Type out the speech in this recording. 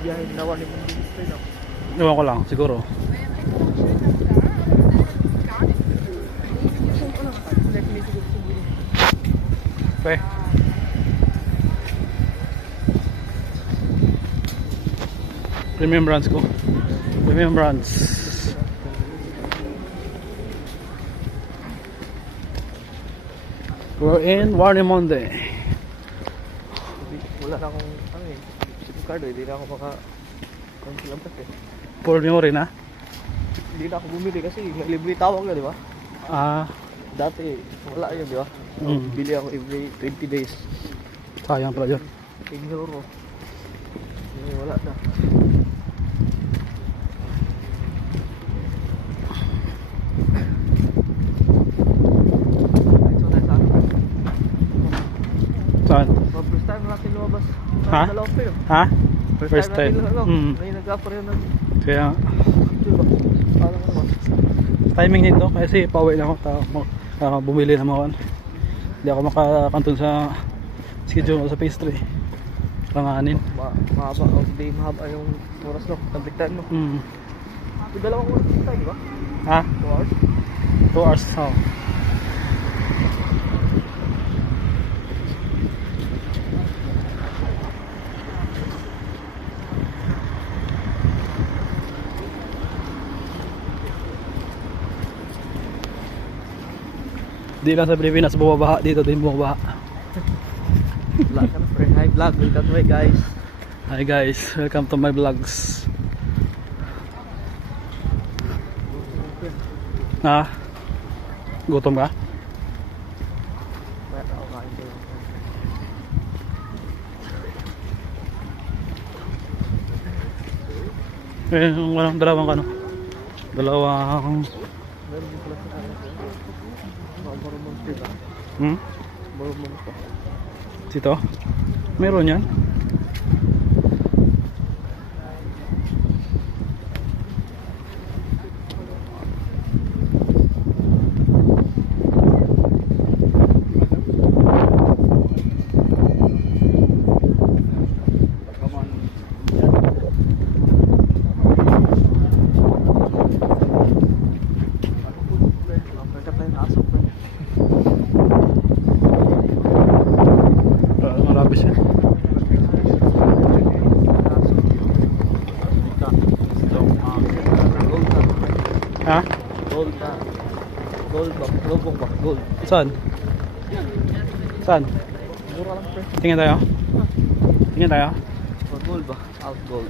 biyahe na wala yung display na. Ewan ko lang, siguro. Okay. Remembrance ko. Remembrance. We're in Warnemonde. Wala na akong ano eh, SIM card eh, hindi na ako maka-consulampas eh. For memory na? Hindi na ako bumili kasi may libre tawag na, di ba? Ah, Dati wala yun, di ba? Bili ako every 20 days. sayang pala yun. 10 euro. Wala na. Saan? First time natin lumabas. Ha? Dalawa pa yun. Ha? First time natin lumabas. Mm. May nag-offer yun ng Kaya diba? Parang naman. timing nito kasi pauwi na ako. Bumili na ako. Hindi ako makakanton sa schedule ko sa phase 3. Panganin. Mahaba. Hindi mahaba yung oras no. Nabigtan mo. Yung dalawang oras tayo, di ba? Ha? 2 hours? 2 hours. Oh. Di lang sa Pilipinas bumabaha, dito din bumabaha. Vlog ka na pre. Hi vlog. Welcome to my guys. Hi guys, welcome to my vlogs. Ha? Gutom ka? Kaya ako kain kayo. Walang dalawang ano? Dalawang... Meron din pala sa akin. Marumong sila. Marumong pa. Dito? Meron yan? Marabis yan. Ha? Gold na. Gold ba? Lobong ba? Gold. Saan? Saan? Mura lang pre. Tingin tayo? Tingin tayo? Gold ba? Out gold.